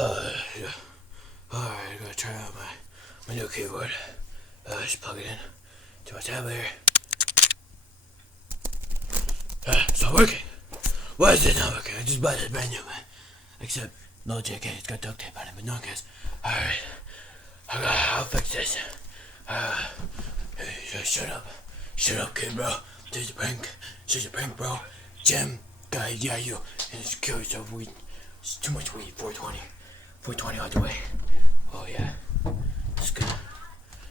Yeah. Alright, I'm gonna try out my new keyboard. Just plug it in to my tablet here. It's not working. Why is it not working? I just bought it brand new, man. Except, no JK, it's got duct tape on it, but no one cares. Alright. I'll fix this. Hey, shut up. Shut up, kid, bro. This is a prank. This is a prank, bro. Jim, guy, yeah, you. And it's kill yourself weed. It's too much weed. 420. 420 all the way. Oh, yeah. It's good.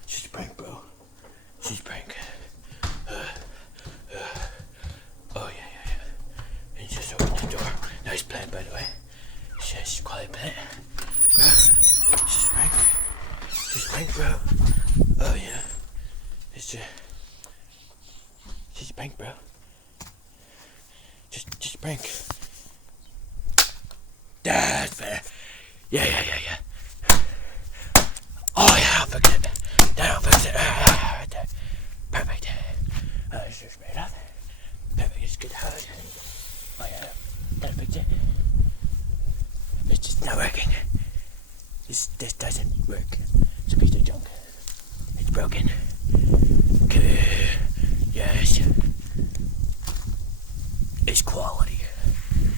It's just a prank, bro. It's just a prank. Oh, yeah. And just open the door. Nice plant, by the way. It's just a quality plant. Bro. It's just a prank. It's just a prank, bro. Oh, yeah. It's just a prank, bro. Just a prank. That's fair. Yeah. Oh, yeah, I'll fix it. That'll fix it. Right there. Perfect. Let's just spray it up. Perfect. It's good hard. Oh, yeah. That'll fix it. It's just not working. This doesn't work. It's a piece of junk. It's broken. Okay. Yes. It's quality.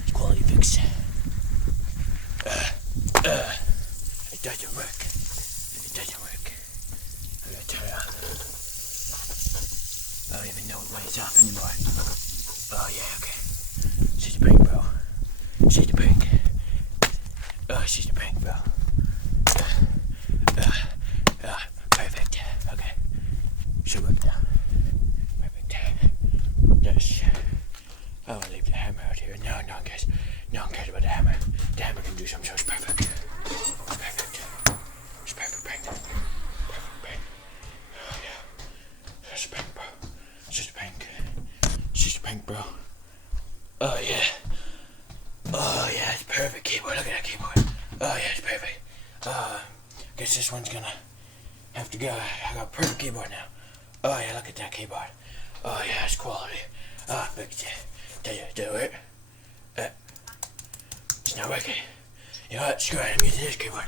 It's quality fix. It doesn't work. It doesn't work. I gotta turn it on. I don't even know when it's off anymore. Oh yeah, okay. She's a prank, bro. She's a prank. Oh, she's a prank, bro. Perfect. Okay. Should work now. Perfect. Yes. I want to leave the hammer out here. No one cares. No one cares about the hammer. The hammer can do something, so it's perfect. Perfect. It's perfect prank. Perfect prank. Oh, yeah. It's a prank, bro. It's just a prank. It's just a prank, bro. Oh, yeah. Oh, yeah, it's perfect keyboard. Look at that keyboard. Oh, yeah, it's perfect. Guess this one's gonna have to go. I got a perfect keyboard now. Oh, yeah, look at that keyboard. Oh, yeah, it's quality. Oh, look at that. Did it work? It's not working. You know what? Screw it. I'm using this keyboard.